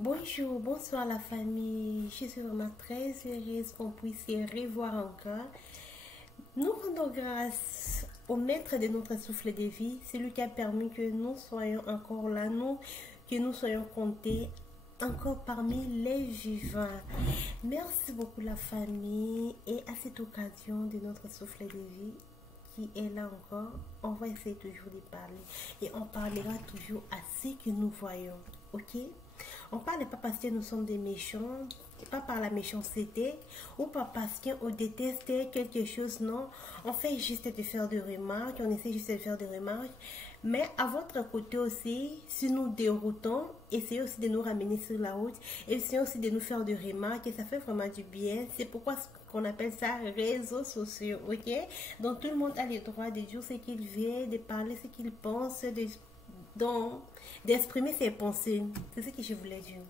Bonjour, bonsoir la famille. Je suis vraiment très heureuse qu'on puisse se revoir encore. Nous rendons grâce au maître de notre souffle de vie, celui qui a permis que nous soyons encore là, que nous soyons comptés encore parmi les vivants. Merci beaucoup la famille et à cette occasion de notre souffle de vie qui est là encore, on va essayer toujours de parler et on parlera toujours à ce que nous voyons, ok? On parle pas parce que nous sommes des méchants, pas par la méchanceté ou pas parce qu'on déteste quelque chose, non. On fait juste de faire des remarques, on essaie juste de faire des remarques. Mais à votre côté aussi, si nous déroutons, essayez aussi de nous ramener sur la route, essayez aussi de nous faire des remarques et ça fait vraiment du bien. C'est pourquoi qu'on appelle ça réseaux sociaux, ok? Donc tout le monde a le droit de dire ce qu'il veut, de parler ce qu'il pense, d'exprimer ses pensées. C'est ce que je voulais dire.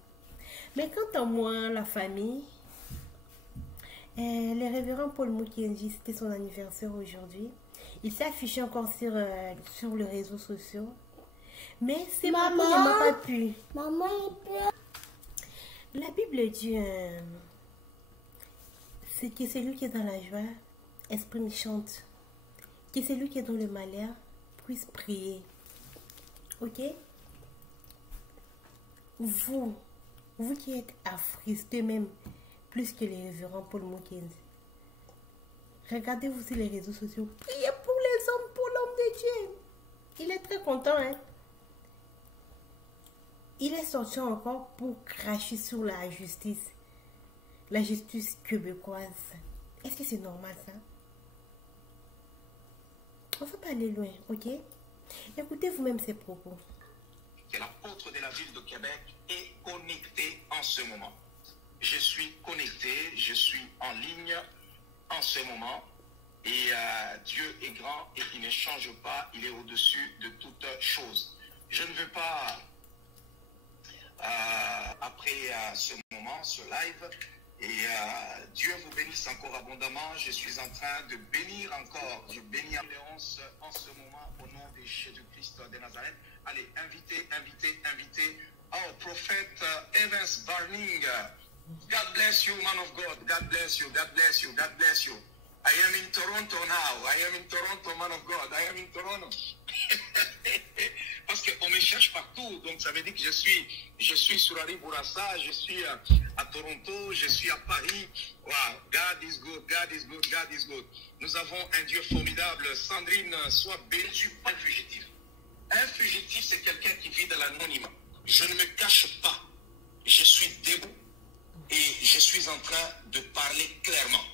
Mais quant à moi, la famille, le révérend Paul Mukenji, c'était son anniversaire aujourd'hui. Il s'est affiché encore sur les réseaux sociaux. Mais c'est pourquoi il n'a pas pu. Maman, il pleure. La Bible dit c'est que celui qui est dans la joie exprime, chante. Que celui qui est dans le malheur puisse prier. Ok? Vous qui êtes affristés même plus que les révérends Paul Mukenzi. Regardez-vous sur les réseaux sociaux. Priez pour les hommes, pour l'homme de Dieu. Il est très content, hein? Il est sorti encore pour cracher sur la justice. La justice québécoise. Est-ce que c'est normal, ça? On ne va pas aller loin, ok? Écoutez vous-même ces propos. Que l'apôtre de la ville de Québec est connecté en ce moment. Je suis connecté, je suis en ligne en ce moment. Et Dieu est grand et il ne change pas, il est au-dessus de toutes choses. Je ne veux pas, après ce moment, ce live, et Dieu vous bénisse encore abondamment. Je suis en train de bénir encore. Je bénis Léonce en ce moment au nom de Jésus-Christ de Nazareth. Allez, invitez. Oh, prophète Evans Barning. God bless you, man of God. God bless you. I am in Toronto now. I am in Toronto, man of God. I am in Toronto. Parce qu'on me cherche partout. Donc, ça veut dire que je suis sur la rive Bourassa, je suis à Toronto, je suis à Paris. Wow, God is good. Nous avons un Dieu formidable. Sandrine, sois bénie. Je ne suis pas un fugitif. Un fugitif, c'est quelqu'un qui vit dans l'anonymat. Je ne me cache pas. Je suis debout et je suis en train de parler clairement.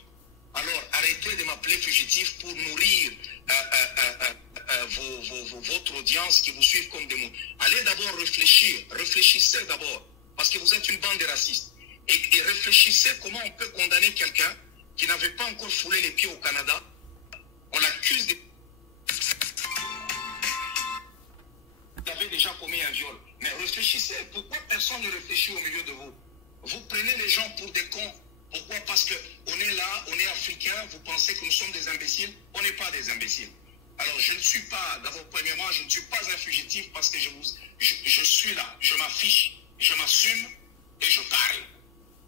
Alors, arrêtez de m'appeler fugitif pour nourrir votre audience qui vous suivent comme des mots. Allez d'abord réfléchir. Réfléchissez d'abord. Parce que vous êtes une bande de racistes. Et réfléchissez comment on peut condamner quelqu'un qui n'avait pas encore foulé les pieds au Canada. On l'accuse de... Vous avez déjà commis un viol. Mais réfléchissez. Pourquoi personne ne réfléchit au milieu de vous? Vous prenez les gens pour des cons. Pourquoi? Parce qu'on est là, on est africain, vous pensez que nous sommes des imbéciles? On n'est pas des imbéciles. Alors je ne suis pas, d'abord premièrement, je ne suis pas un fugitif parce que je suis là, je m'affiche, je m'assume et je parle.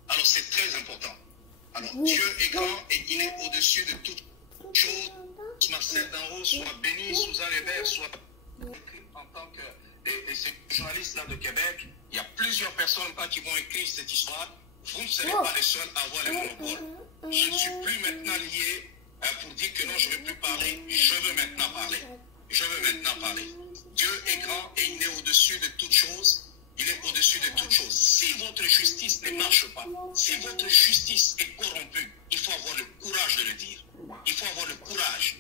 Alors c'est très important. Alors Dieu est grand et il est au-dessus de toutes choses. Marcel d'en haut soit béni, Suzanne Hébert soit en tant que journaliste là de Québec. Il y a plusieurs personnes là qui vont écrire cette histoire. Vous ne serez pas les seuls à avoir les monopoles. Je ne suis plus maintenant lié pour dire que non, je ne veux plus parler. Je veux maintenant parler. Dieu est grand et il est au-dessus de toutes choses. Il est au-dessus de toutes choses. Si votre justice ne marche pas, si votre justice est corrompue, il faut avoir le courage de le dire. Il faut avoir le courage.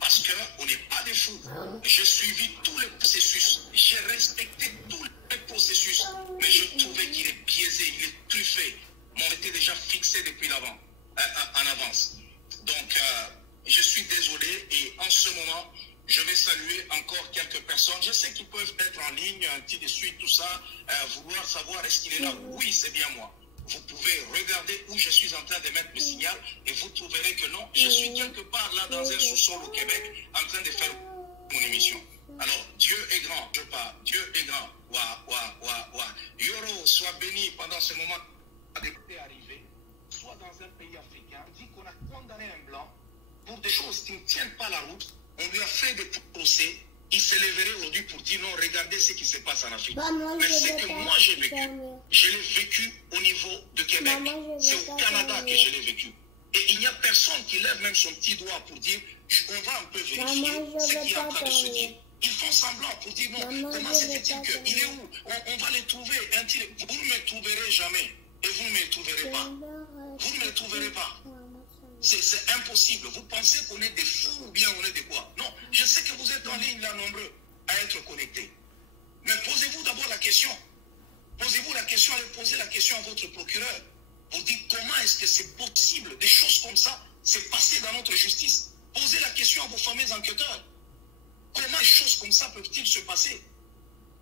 Parce qu'on n'est pas des fous. J'ai suivi tous les processus. J'ai respecté tous les processus. Mais je trouvais qu'il est biaisé, il est truffé. M'ont été déjà fixé depuis l'avant, en avance. Donc, je suis désolé. Et en ce moment, je vais saluer encore quelques personnes. Je sais qu'ils peuvent être en ligne, un petit de suite, tout ça. Vouloir savoir est-ce qu'il est là. Oui, c'est bien moi. Vous pouvez regarder où je suis en train de mettre le signal et vous trouverez que non, je suis quelque part là dans un sous-sol au Québec en train de faire mon émission. Alors, Dieu est grand, je parle, Dieu est grand. Yoro, sois ce moment est arrivé, soit dans un pays africain, dit qu'on a condamné un blanc pour des choses qui ne tiennent pas la route. On lui a fait des procès. Il se lèverait aujourd'hui pour dire non, regardez ce qui se passe en Afrique. Mais c'est que moi j'ai vécu. Je l'ai vécu au niveau de Québec. C'est au Canada que je l'ai vécu. Et il n'y a personne qui lève même son petit doigt pour dire on va un peu vérifier ce qui est en train de se dire. Ils font semblant pour dire non, comment se fait-il que il est où on va les trouver. Vous ne me trouverez jamais. Et vous ne me trouverez pas. Vous ne me trouverez pas. C'est impossible. Vous pensez qu'on est des fous ou bien on est des quoi? Non, je sais que vous êtes en ligne là nombreux à être connectés. Mais posez-vous d'abord la question. Posez-vous la question, allez poser la question à votre procureur. Pour dire comment est-ce que c'est possible, des choses comme ça, c'est passé dans notre justice. Posez la question à vos fameux enquêteurs. Comment des choses comme ça peuvent-ils se passer?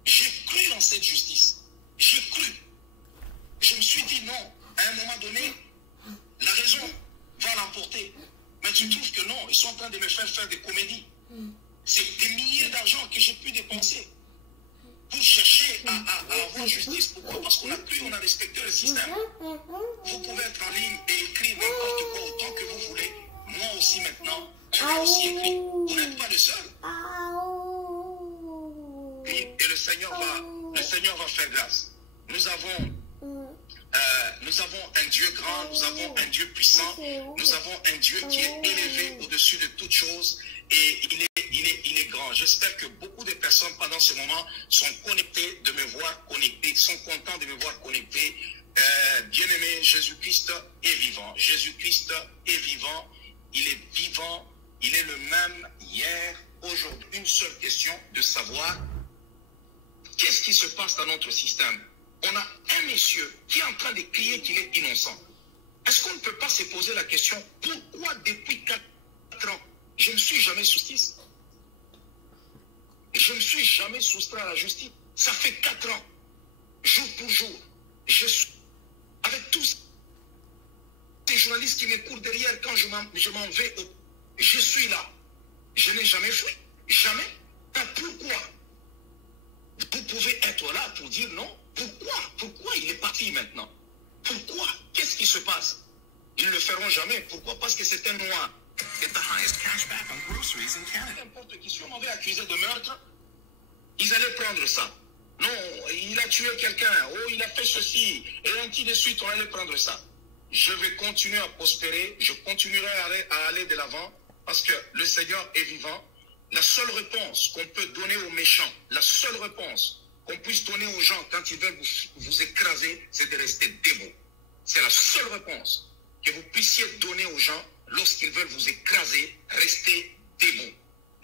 J'ai cru en cette justice. J'ai cru. Je me suis dit non, à un moment donné, la raison va l'emporter. Mais tu trouves que non, ils sont en train de me faire des comédies. C'est des milliers d'argent que j'ai pu dépenser pour chercher à avoir justice. Pourquoi? Parce qu'on a cru, on a respecté le système. Vous pouvez être en ligne et écrire n'importe quoi autant que vous voulez. Moi aussi maintenant, on a aussi écrit. Vous n'êtes pas le seul. Et le Seigneur va faire grâce. Nous avons un Dieu grand, nous avons un Dieu puissant, nous avons un Dieu qui est élevé au-dessus de toutes choses et il est grand. J'espère que beaucoup de personnes pendant ce moment sont connectées de me voir connecté, sont contents de me voir connecté. Bien-aimé, Jésus-Christ est vivant. Jésus-Christ est vivant, il est le même hier, aujourd'hui. Une seule question de savoir qu'est-ce qui se passe dans notre système. On a un monsieur qui est en train de crier qu'il est innocent. Est-ce qu'on ne peut pas se poser la question, pourquoi depuis 4 ans, je ne suis jamais justice? Je ne suis jamais soustrait à la justice. Ça fait 4 ans, jour pour jour. Je suis avec tous ces journalistes qui me courent derrière quand je m'en vais. Je suis là. Je n'ai jamais fui. Jamais. Pourquoi? Vous pouvez être là pour dire non. Pourquoi il est parti maintenant? Pourquoi? Qu'est-ce qui se passe? Ils ne le feront jamais. Pourquoi? Parce que c'est un noir. N'importe qui, si on m'avait accusé de meurtre, ils allaient prendre ça. Non, il a tué quelqu'un. Oh, il a fait ceci. Et ainsi de suite, on allait prendre ça. Je vais continuer à prospérer. Je continuerai à aller de l'avant parce que le Seigneur est vivant. La seule réponse qu'on peut donner aux méchants, la seule réponse qu'on puisse donner aux gens quand ils veulent vous écraser, c'est de rester debout. C'est la seule réponse que vous puissiez donner aux gens lorsqu'ils veulent vous écraser. Restez debout.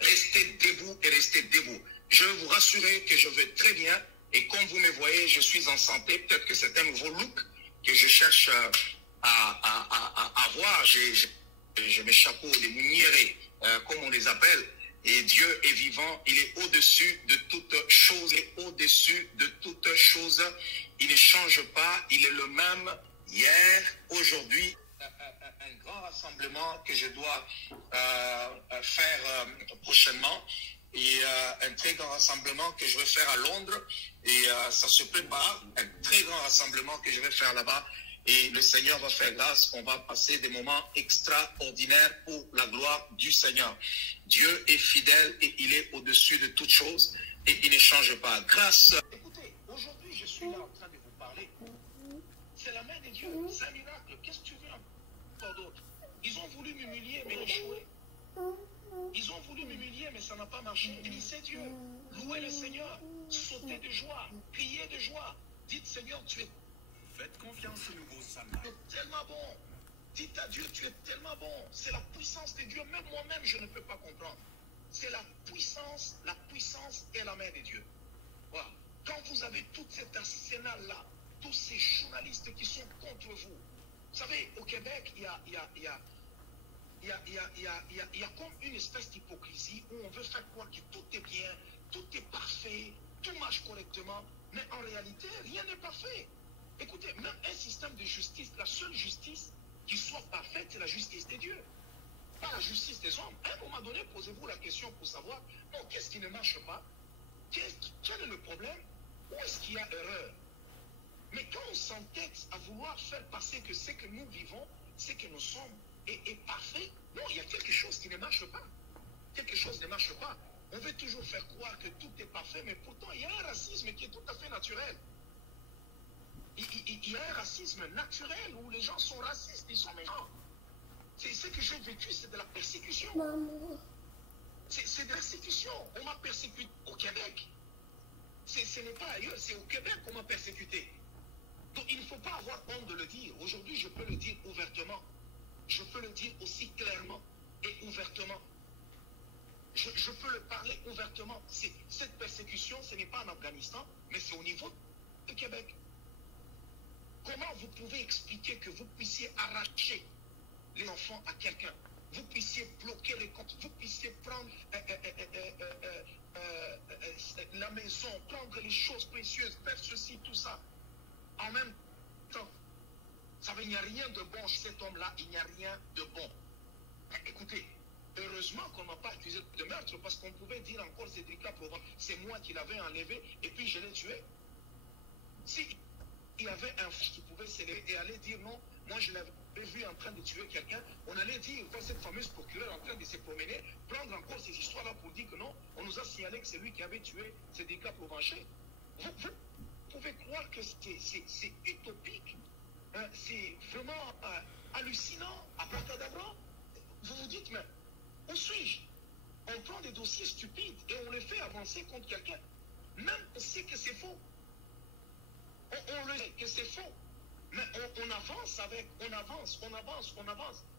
Restez debout et restez debout. Je veux vous rassurer que je vais très bien et comme vous me voyez, je suis en santé. Peut-être que c'est un nouveau look que je cherche à avoir. Je mes chapeaux, les mouniérés, comme on les appelle. Et Dieu est vivant, il est au-dessus de toutes choses, il est au-dessus de toutes choses. Il ne change pas, il est le même hier, aujourd'hui. Un grand rassemblement que je dois faire prochainement et un très grand rassemblement que je vais faire à Londres et ça se prépare, un très grand rassemblement que je vais faire là-bas. Et le Seigneur va faire grâce, on va passer des moments extraordinaires pour la gloire du Seigneur. Dieu est fidèle et il est au-dessus de toutes choses et il ne change pas. Grâce. Écoutez, aujourd'hui je suis là en train de vous parler. C'est la main de Dieu, c'est un miracle. Qu'est-ce que tu veux encore d'autre? Ils ont voulu m'humilier mais échoué. Ils ont voulu m'humilier mais ça n'a pas marché. Bénissez Dieu, louez le Seigneur, sautez de joie, criez de joie. Dites Seigneur, tu es... Faites confiance au nouveau Samuel. Tu es tellement bon. Dites à Dieu, tu es tellement bon. C'est la puissance de Dieu. Même moi-même, je ne peux pas comprendre. C'est la puissance et la main de Dieu. Voilà. Quand vous avez tout cet arsenal-là, tous ces journalistes qui sont contre vous, vous savez, au Québec, il y a comme une espèce d'hypocrisie où on veut faire croire que tout est bien, tout est parfait, tout marche correctement, mais en réalité, rien n'est parfait. Écoutez, même un système de justice, la seule justice qui soit parfaite, c'est la justice de Dieu. Pas la justice des hommes. À un moment donné, posez-vous la question pour savoir, non, qu'est-ce qui ne marche pas? Quel est le problème? Où est-ce qu'il y a erreur? Mais quand on s'entête à vouloir faire passer que ce que nous vivons, ce que nous sommes, est parfait. Non, il y a quelque chose qui ne marche pas. Quelque chose ne marche pas. On veut toujours faire croire que tout est parfait, mais pourtant il y a un racisme qui est tout à fait naturel. Il y a un racisme naturel où les gens sont racistes, ils sont méchants. C'est ce que j'ai vécu, c'est de la persécution. C'est de la persécution. On m'a persécuté au Québec. Ce n'est pas ailleurs, c'est au Québec qu'on m'a persécuté. Donc il ne faut pas avoir honte de le dire. Aujourd'hui, je peux le dire ouvertement. Je peux le dire aussi clairement et ouvertement. Je peux le parler ouvertement. Cette persécution, ce n'est pas en Afghanistan, mais c'est au niveau du Québec. Comment vous pouvez expliquer que vous puissiez arracher les enfants à quelqu'un, vous puissiez bloquer les comptes, vous puissiez prendre la maison, prendre les choses précieuses, faire ceci, tout ça, en même temps. Ça veut dire, il n'y a rien de bon chez cet homme-là, il n'y a rien de bon. Mais écoutez, heureusement qu'on ne m'a pas accusé de meurtre, parce qu'on pouvait dire encore Cédrica Provence, c'est moi qui l'avais enlevé et puis je l'ai tué. Si il y avait un fils qui pouvait s'élever et aller dire non, moi je l'avais vu en train de tuer quelqu'un, on allait dire, voir cette fameuse procureure en train de se promener, prendre encore ces histoires-là pour dire que non, on nous a signalé que c'est lui qui avait tué Cédrica Provence. Vous pouvez croire que c'est utopique, hein, c'est vraiment hallucinant, abracadabra. Vous vous dites, mais où suis-je? On prend des dossiers stupides et on les fait avancer contre quelqu'un. Même on sait que c'est faux. On le sait que c'est faux. Mais on avance avec, on avance.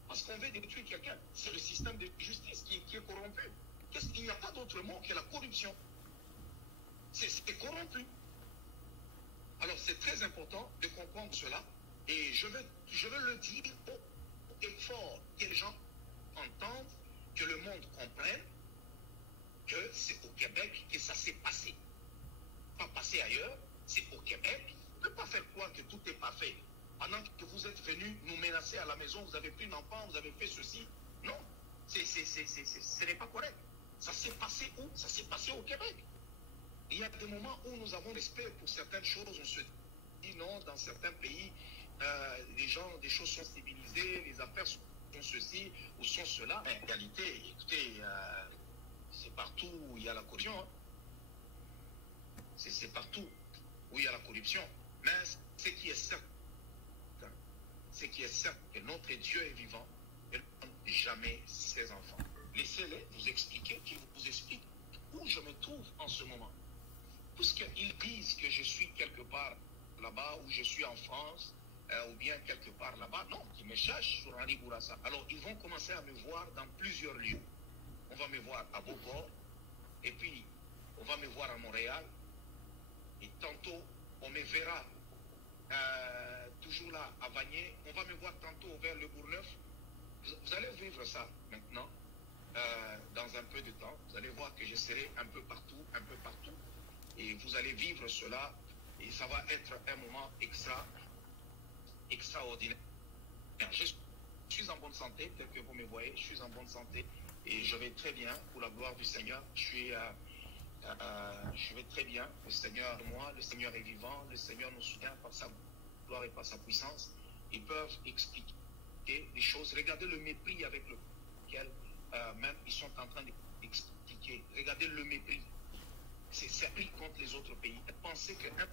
Parce qu'on veut détruire quelqu'un. C'est le système de justice qui est corrompu. Il n'y a pas d'autre mot que la corruption. C'est corrompu. Alors c'est très important de comprendre cela. Et je veux le dire haut et fort, que les gens entendent, que le monde comprenne que c'est au Québec que ça s'est passé. Pas passé ailleurs, c'est au Québec. On ne peut pas faire croire que tout est parfait. Pendant que vous êtes venus nous menacer à la maison, vous avez pris un enfant, vous avez fait ceci. Non, ce n'est pas correct. Ça s'est passé où? Ça s'est passé au Québec. Il y a des moments où nous avons respect pour certaines choses. On se dit non, dans certains pays, les gens, des choses sont civilisées, les affaires sont ceci ou sont cela. Mais en réalité, écoutez, c'est partout où il y a la corruption. Hein. C'est partout où il y a la corruption. Mais ce qui est certain, que notre Dieu est vivant et ne donne jamais ses enfants. Laissez-les vous expliquer, qu'ils vous expliquent où je me trouve en ce moment. Puisqu'ils disent que je suis quelque part là-bas, ou je suis en France, ou bien quelque part là-bas, non, ils me cherchent sur Henri Bourassa. Alors, ils vont commencer à me voir dans plusieurs lieux. On va me voir à Beauport, et puis on va me voir à Montréal, et tantôt, on me verra toujours là à Vanier, on va me voir tantôt vers le Bourgneuf. Vous allez vivre ça maintenant, dans un peu de temps. Vous allez voir que je serai un peu partout, et vous allez vivre cela, et ça va être un moment extraordinaire. Je suis en bonne santé, tel que vous me voyez, je suis en bonne santé, et je vais très bien, pour la gloire du Seigneur. Je vais très bien, le Seigneur est moi, le Seigneur est vivant, le Seigneur nous soutient par sa gloire et par sa puissance. Ils peuvent expliquer des choses. Regardez le mépris avec lequel même ils sont en train d'expliquer. Regardez le mépris. C'est pris contre les autres pays. Pensez qu'un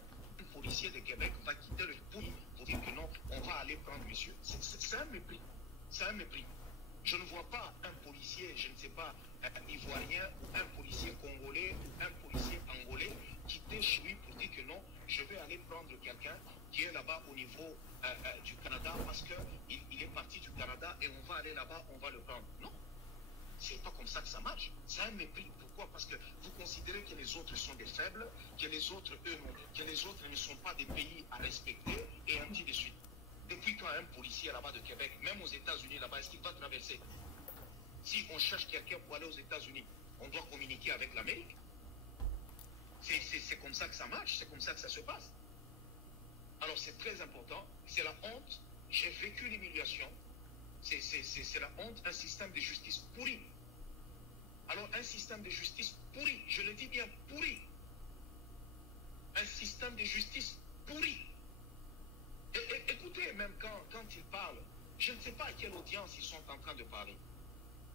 policier de Québec va quitter le pays pour dire que non, on va aller prendre monsieur. C'est un mépris. C'est un mépris. Je ne vois pas un policier, je ne sais pas, ivoirien, ou un policier congolais, ou un policier angolais quitter chez lui pour dire que non, je vais aller prendre quelqu'un qui est là-bas au niveau du Canada parce qu'il est parti du Canada et on va aller là-bas, on va le prendre. Non, c'est pas comme ça que ça marche. C'est un mépris. Pourquoi? Parce que vous considérez que les autres sont des faibles, que les autres, que les autres ne sont pas des pays à respecter, et ainsi de suite. Depuis quand un policier là-bas de Québec, même aux États-Unis là-bas, est-ce qu'il va traverser? Si on cherche quelqu'un pour aller aux États-Unis, on doit communiquer avec l'Amérique. C'est comme ça que ça marche, c'est comme ça que ça se passe. Alors c'est très important, c'est la honte. J'ai vécu l'humiliation. C'est la honte, un système de justice pourri. Alors un système de justice pourri, je le dis bien pourri. Un système de justice pourri. je ne sais pas à quelle audience ils sont en train de parler.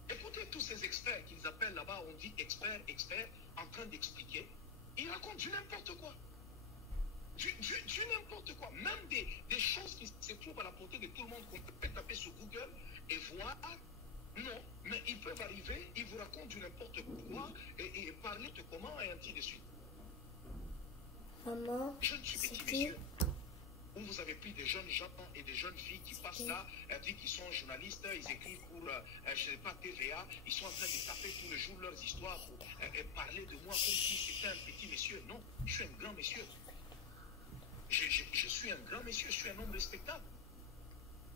Écoutez tous ces experts qu'ils appellent là-bas, on dit experts, en train d'expliquer. Ils racontent du n'importe quoi. Du n'importe quoi. Même des choses qui se trouvent à la portée de tout le monde, qu'on peut taper sur Google et voir. Non, mais ils peuvent arriver, ils vous racontent du n'importe quoi et parler de comment et ainsi de suite. Maman, Jeunes petits messieurs, où vous avez pris des jeunes gens et des jeunes filles qui passent là, disent qu'ils sont journalistes, ils écrivent pour, je ne sais pas, TVA, ils sont en train de taper tous les jours leurs histoires pour parler de moi comme si c'était un petit monsieur. Non, je suis un grand monsieur. Je suis un grand monsieur, je suis un homme respectable.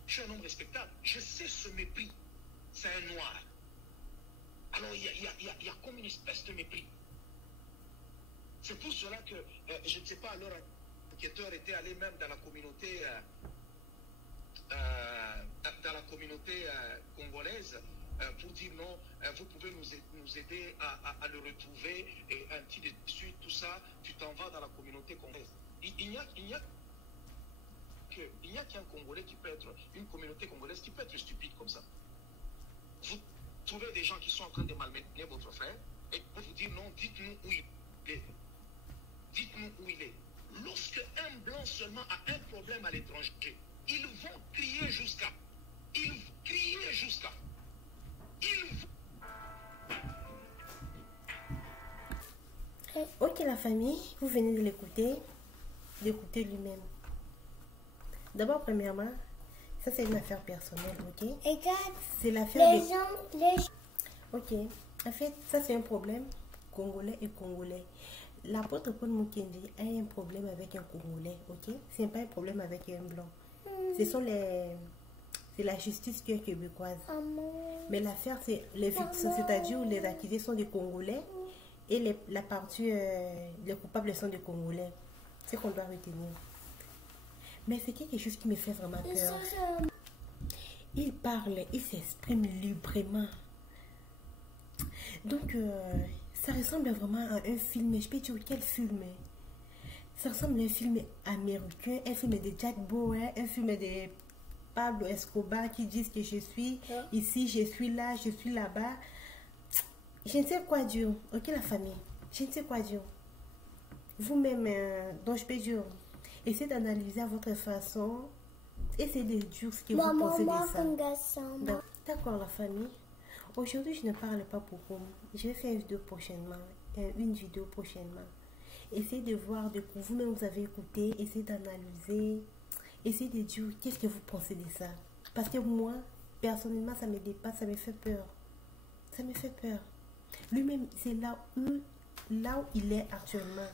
Je suis un homme respectable. Je sais ce mépris. C'est un noir. Alors il y a comme une espèce de mépris. C'est pour cela que, je ne sais pas, leur enquêteur était allé même dans la communauté, congolaise pour dire non, vous pouvez nous aider à le retrouver et ainsi de suite, tout ça, tu t'en vas dans la communauté congolaise. Il n'y a qu'un Congolais qui peut être, une communauté congolaise qui peut être stupide comme ça. Vous trouvez des gens qui sont en train de malmener votre frère et vous dire non, dites-nous où il est. Dites-nous où il est. Lorsque un blanc seulement a un problème à l'étranger, ils vont crier jusqu'à. Ils vont crier jusqu'à. Ok la famille, vous venez de l'écouter lui-même. D'abord, premièrement, ça c'est une affaire personnelle, ok? C'est l'affaire Ok, en fait, ça c'est un problème congolais et congolais. L'apôtre Paul Mukendi a un problème avec un Congolais, ok? C'est pas un problème avec un blanc. C'est la justice qui est québécoise. Mais l'affaire, c'est les victimes, c'est-à-dire les accusés sont des Congolais et les coupables sont des Congolais. C'est ce qu'on doit retenir. Mais c'est quelque chose qui me fait vraiment peur. Il parle, il s'exprime librement. Donc, ça ressemble vraiment à un film. Je peux dire quel film? Ça ressemble à un film américain, un film de Jack Bauer, un film de Pablo Escobar qui disent que je suis ici, je suis là, je suis là-bas. Je ne sais quoi dire. Ok, la famille. Je ne sais quoi dire. Vous-même, donc je peux dire, essayez d'analyser à votre façon. Essayez de dire ce que vous pensez de ça. D'accord, la famille. Aujourd'hui, je ne parle pas beaucoup. Je vais faire une vidéo prochainement. Essayez de voir de quoi vous-même vous avez écouté. Essayez d'analyser. Essayez de dire qu'est-ce que vous pensez de ça. Parce que moi, personnellement, ça me dépasse, ça me fait peur. Ça me fait peur. Lui-même, c'est là où il est actuellement.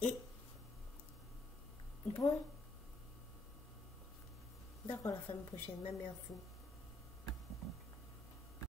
Et bon, d'accord, la famille prochainement, merci.